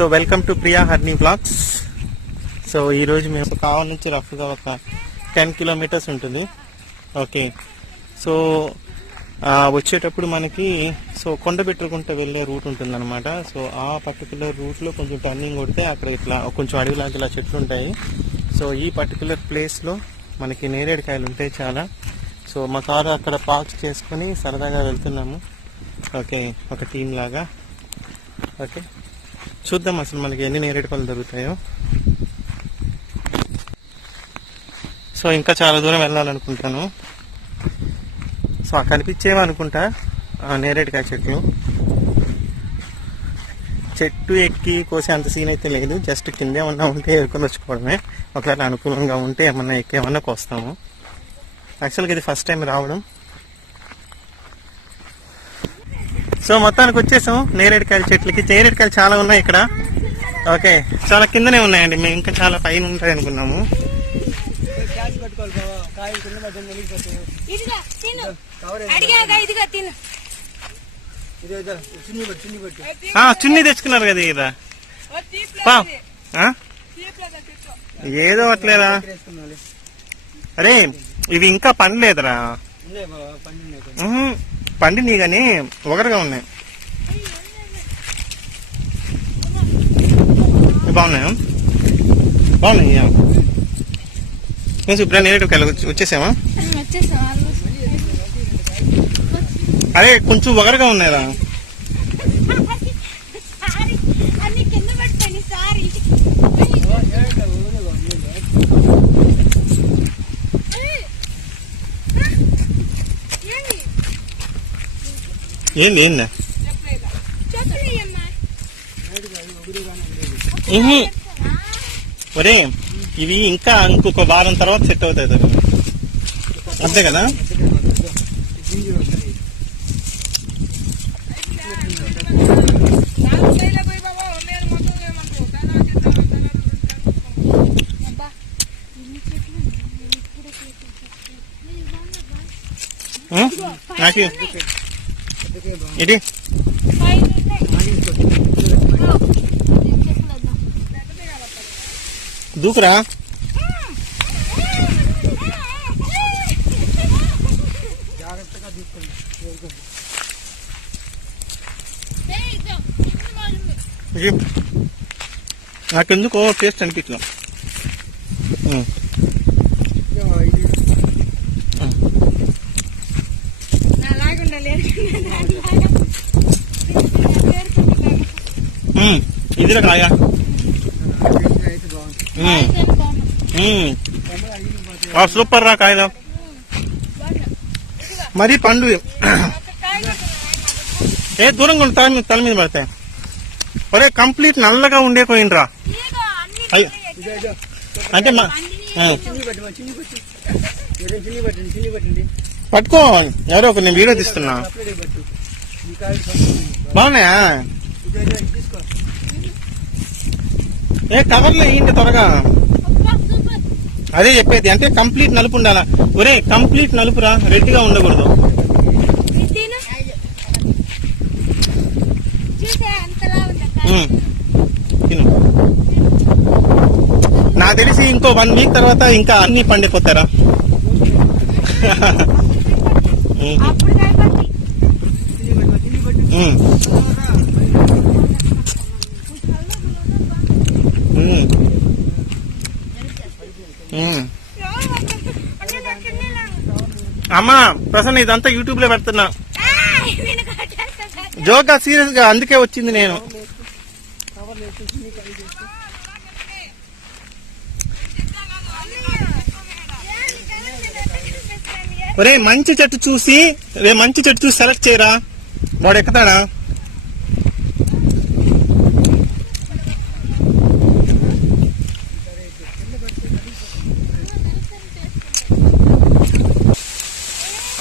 So welcome to Priya Harni blogs. So ఈరోజు మేము కావలి నుంచి రఫ్గా ఒక 10 కిలోమీటర్స్ ఉంటుంది. ఓకే, సో వచ్చేటప్పుడు మనకి కొండబెట్టుకుంట వెళ్ళే రూట్ ఉంటుంది అనమాట. సో ఆ పర్టికులర్ రూట్లో కొంచెం టర్నింగ్ కొడితే అక్కడ ఇట్లా కొంచెం అడవిలాగా ఇలా చెట్లు ఉంటాయి. సో ఈ పర్టికులర్ ప్లేస్లో మనకి నేరేడుకాయలు ఉంటాయి చాలా. సో మా కారు అక్కడ పార్క్ చేసుకుని సరదాగా వెళ్తున్నాము. ఓకే, ఒక టీం లాగా. ఓకే, చూద్దాం అసలు మనకి ఎన్ని నేరేడుకాయలు దొరుకుతాయో. సో ఇంకా చాలా దూరం వెళ్ళాలనుకుంటాను. సో కనిపించేవనుకుంటా నేరేడుకాయ చెట్టు ఎక్కి కోసే అంత సీన్ అయితే లేదు. జస్ట్ కింద ఏమన్నా ఉంటే ఎరుకొని వచ్చుకోవడమే. ఒకవేళ అనుకూలంగా ఉంటే ఏమన్నా ఎక్కేమన్నా కోస్తాము. యాక్చువల్గా ఇది ఫస్ట్ టైం రావడం. సో మొత్తానికి వచ్చేసాం నేరేడుకాయల చెట్లకి. నేరేడుకాయలు చాలా ఉన్నాయి ఇక్కడ. ఓకే, చాలా కిందనే ఉన్నాయండి. మేము ఇంకా చాలా పైన ఉంటాయి అనుకున్నాము. చున్నీ తెచ్చుకున్నారు కదా ఇదా ఏదో అట్లేదా. అరే ఇవి ఇంకా పండలేదురా. పండినవి కానీ ఒకరుగా ఉన్నాయి. బాగున్నాయా? బాగున్నాయి. ఇప్పుడు నేరేడుకాయలు వచ్చేసామా? అరే కొంచెం ఒకరుగా ఉన్నాయిరా. ఏంది ఏందా ఒరే ఇవి ఇంకా ఇంకొక వారం తర్వాత సెట్ అవుతాయి అంతే కదా. నాకు ఇది దూకురా. నాకెందుకో టేస్ట్ అనిపించలే. ఇదిరా కాయ సూపర్ రా కాయలు. మరి పండు ఏ దూరంగా తల మీద పడతాయి. ఒరే కంప్లీట్ నల్లగా ఉండే పోయినరా. అయ్యో అంటే పట్టుకో. ఎవరో ఒక నేను వీడియో తీస్తున్నా. బాగున్నాయా? ఏ కవర్లో వేయండి త్వరగా. అదే చెప్పేది, అంటే కంప్లీట్ నలుపు ఉండాలా. ఒరే కంప్లీట్ నలుపురా, రెడ్ గా ఉండకూడదు. నాకు తెలిసి ఇంకో 1 వీక్ తర్వాత ఇంకా అన్ని పండిపోతారా. అమ్మా ప్రసన్న ఇదంతా యూట్యూబ్ లో పెడుతున్నా. జోక్గా సీరియస్ గా అందుకే వచ్చింది నేను. ఒరే మంచి చెట్టు చూసి సెలెక్ట్ చేయరా. వాడు ఎక్కుతాడా?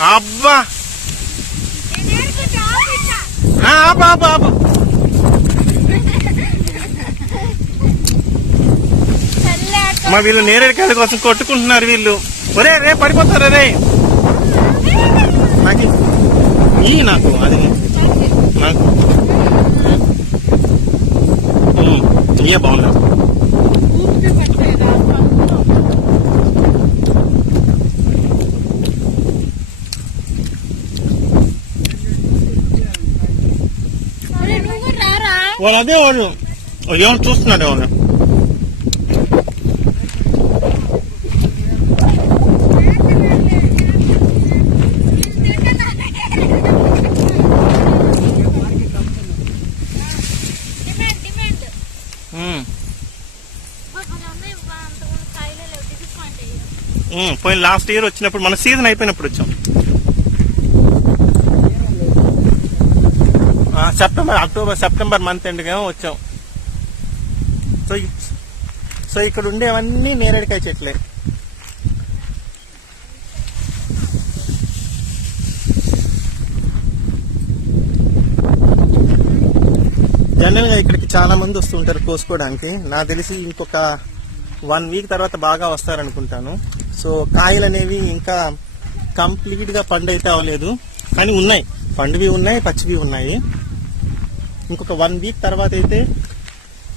అబ్బా మా వీళ్ళు నేరేడుకాయల కోసం కొట్టుకుంటున్నారు వీళ్ళు. ఒరే రే పడిపోతారా రే. నాకు అది నాకు ఇవే బాగున్నాయి. వాళ్ళు అదే వాళ్ళు ఏమన్నా చూస్తున్నాడు వాళ్ళు. పోయిన లాస్ట్ ఇయర్ వచ్చినప్పుడు మన సీజన్ అయిపోయినప్పుడు వచ్చాం. సెప్టెంబర్ మంత్ ఎండ్గా వచ్చాం. సో ఇక్కడ ఉండేవన్నీ నేరేడుకాయ చెట్లే. జనరల్ గా ఇక్కడికి చాలా మంది వస్తుంటారు కోసుకోవడానికి. నాకు తెలిసి ఇంకొక 1 వీక్ తర్వాత బాగా వస్తారనుకుంటాను. సో కాయలు అనేవి ఇంకా కంప్లీట్ గా పండు అయితే అవ్వలేదు, కానీ ఉన్నాయి, పండువి ఉన్నాయి, పచ్చివి ఉన్నాయి. ఇంకొక 1 వీక్ తర్వాత అయితే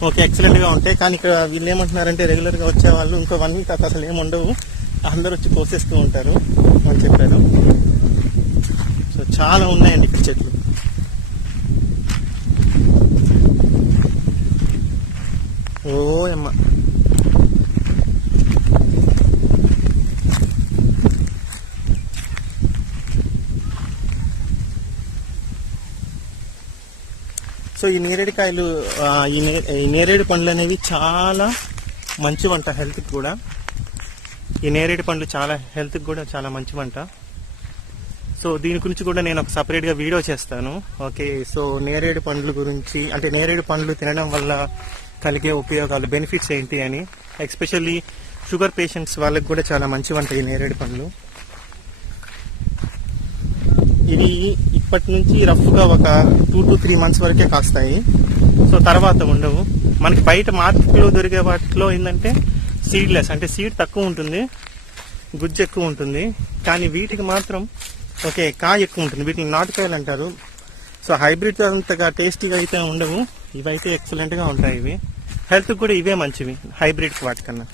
ఓకే ఎక్సలెంట్ గా ఉంటాయి. కానీ ఇక్కడ వీళ్ళు ఏమంటున్నారంటే రెగ్యులర్ గా వచ్చే వాళ్ళు ఇంకో 1 వీక్ తర్వాత అసలు ఏముండవు, అందరూ వచ్చి కోసేస్తూ ఉంటారు అని చెప్పారు. సో చాలా ఉన్నాయండి ఇక్కడ చెట్లు. ఓ అమ్మ, సో ఈ నేరేడుకాయలు ఈ నేరేడు పండ్లు అనేవి చాలా మంచి వంట హెల్త్కి కూడా. ఈ నేరేడు పండ్లు చాలా హెల్త్కి కూడా చాలా మంచి వంట. సో దీని గురించి కూడా నేను ఒక సపరేట్గా వీడియో చేస్తాను. ఓకే, సో నేరేడు పండ్ల గురించి, అంటే నేరేడు పండ్లు తినడం వల్ల కలిగే ఉపయోగాలు, బెనిఫిట్స్ ఏంటి అని. ఎస్పెషల్లీ షుగర్ పేషెంట్స్ వాళ్ళకి కూడా చాలా మంచి వంట ఈ నేరేడు పండ్లు. ఇవి ఇప్పటి నుంచి రఫ్గా ఒక 2 to 3 months వరకే కాస్తాయి. సో తర్వాత ఉండవు. మనకి బయట మార్కెట్లో దొరికే వాటిలో ఏంటంటే సీడ్లెస్, అంటే సీడ్ తక్కువ ఉంటుంది, గుజ్జు ఎక్కువ ఉంటుంది. కానీ వీటికి మాత్రం ఓకే కాయ ఎక్కువ ఉంటుంది. వీటిని నాటుకాయలు అంటారు. సో హైబ్రిడ్ అంతగా టేస్టీగా అయితే ఉండవు, ఇవైతే ఎక్సలెంట్గా ఉంటాయి. ఇవి హెల్త్కి కూడా ఇవే మంచివి హైబ్రిడ్ వాటికన్నా.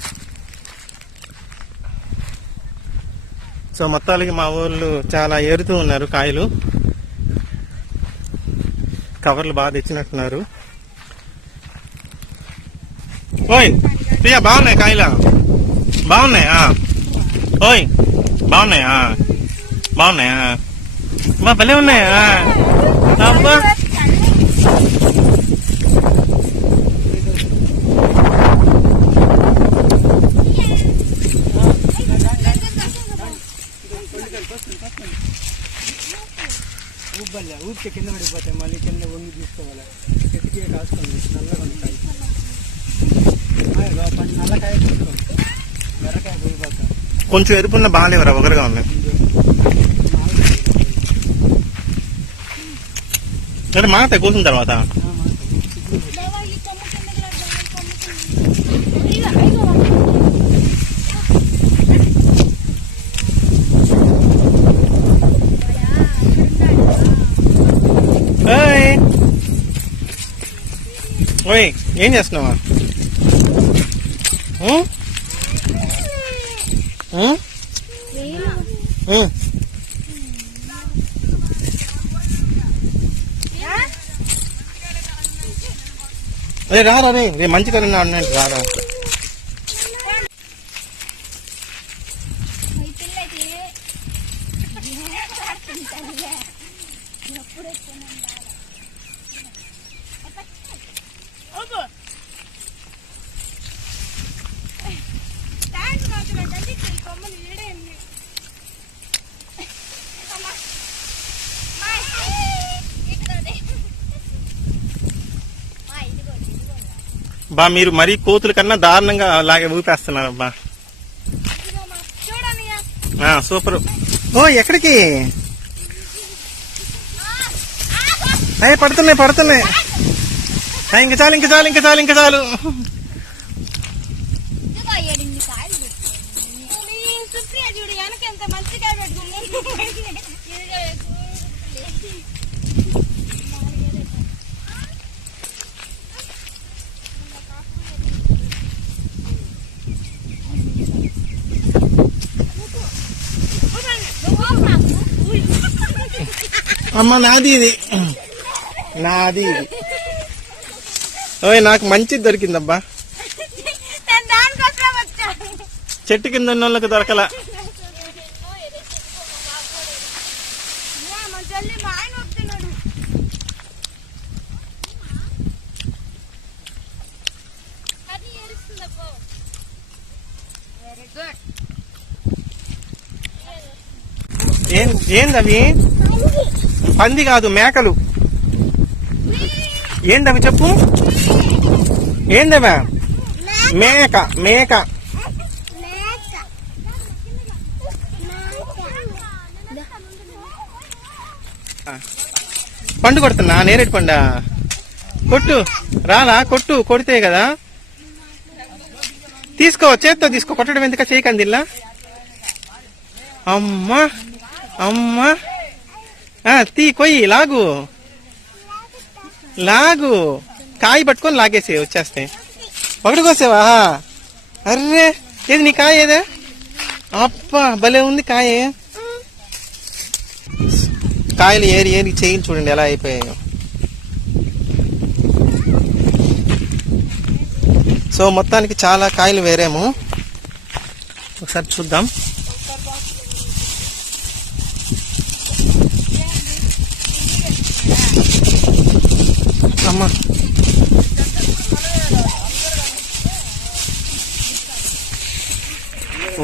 సో మొత్తాలకి మా ఊళ్ళు చాలా ఏరుతూ ఉన్నారు కాయలు. కవర్లు బాగా తెచ్చినట్టున్నారు. ఓయ్ ప్రియా, బాగున్నాయి కాయలు? బాగున్నాయా? ఓయ్ బాగున్నాయా? బాగున్నాయా? బా భలే ఉన్నాయా? అబ్బా ఊరికే కింద పడిపోతాయి, మళ్ళీ కింద వంగి తీసుకోవాలి. చెట్టుకే కాసుకొని నల్లగా ఉంటాయి. నల్లకాయ తీసుకోండి, ఎర్రకాయ పోయిపోతాయి. కొంచెం ఎరుపున్న బాగాలేవరా, ఒకరుగా ఉన్నాయి. అంటే మాత కూసిన తర్వాత ఓయ్ ఏం చేస్తున్నావా? అరే రారా, రే మంచి కన్నా అన్నట్టు రారా. బా మీరు మరీ కోతుల కన్నా దారుణంగా అలాగే ఊపేస్తున్నారు అబ్బా. సూపర్. ఓ ఎక్కడికి? పడుతున్నాయి పడుతున్నాయి. ఇంక చాలు ఇంక చాలు ఇంక చాలు ఇంక చాలు. అమ్మ నాది ఇది, నాది ఇది. ఓయ్ నాకు మంచిది దొరికిందబ్బా. చెట్టు కింద ఉన్న వాళ్ళకి దొరకలా. ఏందవి? పంది కాదు, మేకలు. ఏందవి చెప్పు? ఏందవా? మేక, మేక. పండు కొడుతున్నా, నేరేడు పండా? కొట్టు, రాలా? కొట్టు, కొడితే కదా. తీసుకో, చేత్తో తీసుకో, కొట్టడం ఎందుక? చేయకందిల్లా. అమ్మా అమ్మా, తీ, కొయ్యి, లాగు లాగు. కాయ పట్టుకొని లాగేసే, వచ్చేస్తే. ఒకటి కోసావా? అర్రే, ఏది నీ కాయ? ఏదే? అబ్బా భలే ఉంది కాయ. కాయలు ఏరి ఏరి చేయి చూడండి ఎలా అయిపోయాయో. సో మొత్తానికి చాలా కాయలు వేరేమో. ఒకసారి చూద్దాం. అమ్మా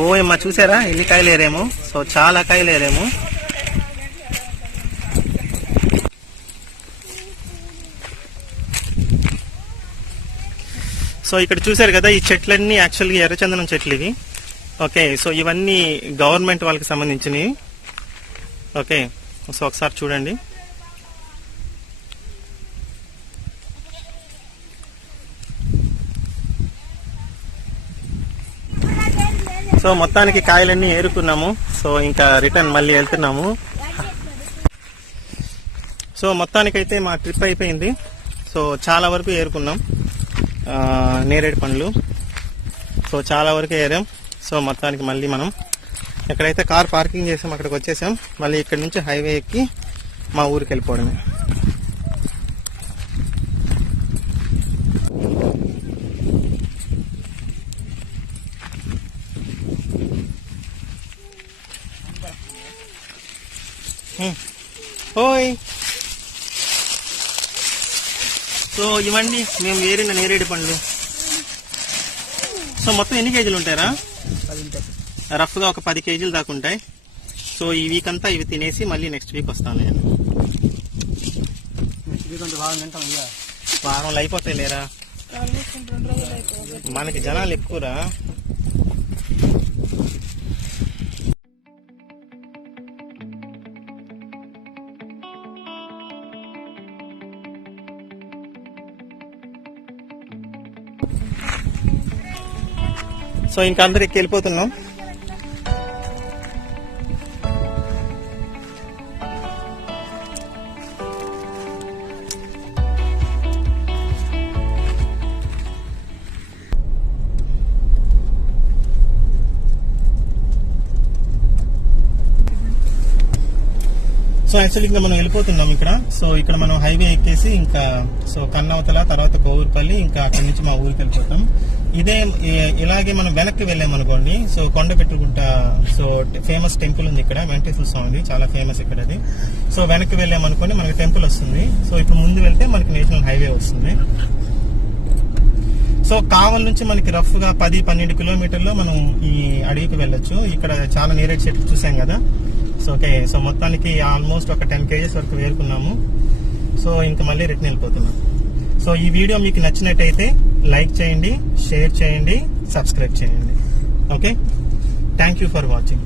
ఓయమ్మా, చూసారా ఎన్ని కాయలు ఏరేమో. సో చాలా కాయలు ఏరేమో. సో ఇక్కడ చూసారు కదా, ఈ చెట్లన్నీ యాక్చువల్గా ఎర్రచందనం చెట్లు ఇవి. ఓకే, సో ఇవన్నీ గవర్నమెంట్ వాళ్ళకి సంబంధించినవి. ఓకే, సో ఒకసారి చూడండి. సో మొత్తానికి కాయలన్నీ ఏరుకున్నాము. సో ఇంకా రిటర్న్ మళ్ళీ వెళ్తున్నాము. సో మొత్తానికైతే మా ట్రిప్ అయిపోయింది. సో చాలా వరకు ఏరుకున్నాం నేరేడు పండ్లు. సో చాలా వరకు ఏరాం. సో మొత్తానికి మళ్ళీ మనం ఎక్కడైతే కార్ పార్కింగ్ చేసాం అక్కడికి వచ్చేసాం. మళ్ళీ ఇక్కడ నుంచి హైవే ఎక్కి మా ఊరికి వెళ్ళిపోవడమే. ఓయ్, సో ఇవ్వండి మేము ఏరిన నేరేడు పండ్లు. సో మొత్తం ఎన్ని కేజీలు ఉంటాయరా? రఫ్గా ఒక 10 కేజీలు దాకా ఉంటాయి. సో ఈ వీక్ అంతా ఇవి తినేసి మళ్ళీ నెక్స్ట్ వీక్ వస్తాను నేను. వారంలో అయిపోతాయి లేరా, మనకి జనాలు ఎక్కువరా. సో ఇంకా అందరికి వెళ్ళిపోతున్నాం. సో యాక్చువల్లీ ఇంకా మనం వెళ్ళిపోతున్నాం ఇక్కడ. సో ఇక్కడ మనం హైవే ఎక్కేసి ఇంకా సో కన్నవతల, తర్వాత కోవూరుపల్లి, ఇంకా అక్కడి నుంచి మా ఊరికి వెళ్ళిపోతాం. ఇదే ఇలాగే మనం వెనక్కి వెళ్ళామనుకోండి, సో కొండ పెట్టుకుంట, సో ఫేమస్ టెంపుల్ ఉంది ఇక్కడ, వెంకటేశ్వర స్వామిది, చాలా ఫేమస్ ఇక్కడ అది. సో వెనక్కి వెళ్ళామనుకోండి మనకి టెంపుల్ వస్తుంది. సో ఇప్పుడు ముందు వెళ్తే మనకి నేషనల్ హైవే వస్తుంది. సో కావల్ నుంచి మనకి రఫ్ గా 10-12 కిలోమీటర్లో మనం ఈ అడవికి వెళ్ళొచ్చు. ఇక్కడ చాలా నేరేడు చెట్లు చూసాం కదా. సో ఓకే, సో మొత్తానికి ఆల్మోస్ట్ ఒక 10 కేజెస్ వరకు వేరుకున్నాము. సో ఇంకా మళ్ళీ రిటర్న్ వెళ్ళిపోతున్నాం. సో ఈ వీడియో మీకు నచ్చినట్టయితే లైక్ చేయండి, షేర్ చేయండి, సబ్స్క్రైబ్ చేయండి. Okay, thank you for watching.